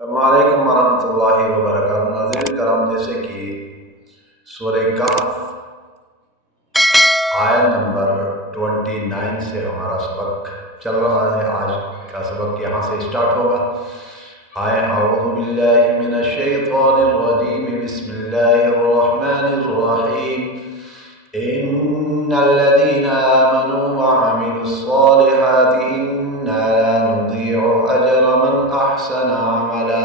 वालेकुम वरहमतुल्लाहि वबरकातुहू। नाज़रीन कराम, जैसे कि सूरह कहफ आयत नंबर 29 से हमारा सबक चल रहा है। आज का सबक यहाँ से स्टार्ट होगा। अऊज़ु बिल्लाहि मिनश शैतानिर रजीम, बिस्मिल्लाहिर रहमानिर रहीम। इन्नल्लज़ीना आमनू व अमिलुस सालिहाति इन्ना ला नुज़ीअु अजरा मन अहसना अमला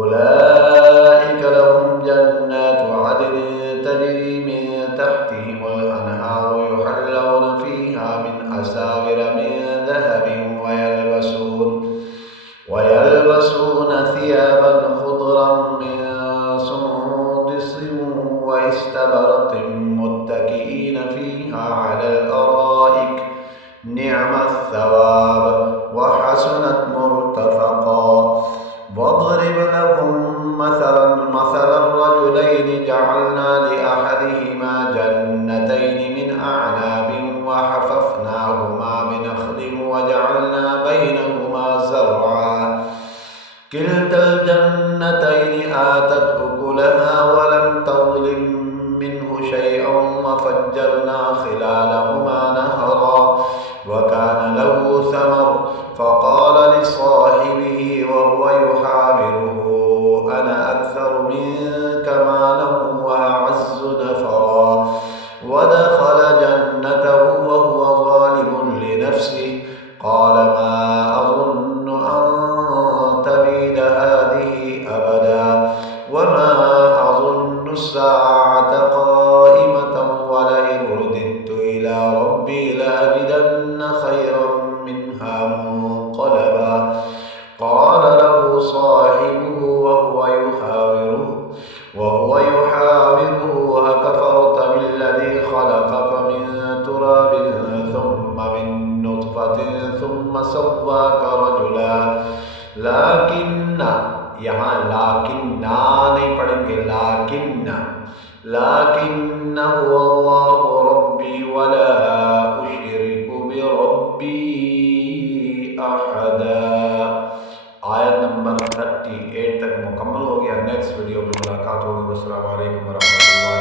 उलाइका लहुम जन्नातु अदनिन तजरी मिन तहतिहिमुल अनहारु युहल्लौना फीहा मिन असाविर मिन ज़हबिन वयल्बसून थियाबन खुदरन मिन सुंदुसिन व इस्तबरक़िन मुत्तकिईन फीहा अलल अराइक निअमत थवाब व हसनत मुर्तफ़क़ा। वضرب لهم مثل الرجلين جعلنا لأحدهما جنتين من أعناب وحففناهما بنخل وجعلنا بينهما زرعا كلتا الجنتين آتت أكلها ولم تظلم منه شيئا وفجرنا خلالهما نهرا وكان له ثمر فقال لصاحبه وهو يحاوره أنا أكثر منك مالا وأعز نفرا ودخل جنته وهو ظالم لنفسه قال ما أظن أن تبيد هذه أبدا وما أظن الساعة قائمة ولئن رددت إلى ربي لأجدن خيرا منها منقلبا قال له صاحبه وهو يحاوره أكفرت بالذي خلقك من تراب ثم من نطفة ثم سواك रजुला। लाकिन्ना, यहाँ लाकिन्ना नहीं पढ़ेंगे, लाकिन्ना हुवल्लाहु रब्बी वला उशरिकु बिरब्बी अहदा। आयत नंबर 38 तक मुकम्मल हो गया। नेक्स्ट वीडियो में मुलाकात होगी। अस्सलामु अलैकुम वरहमतुल्लाह।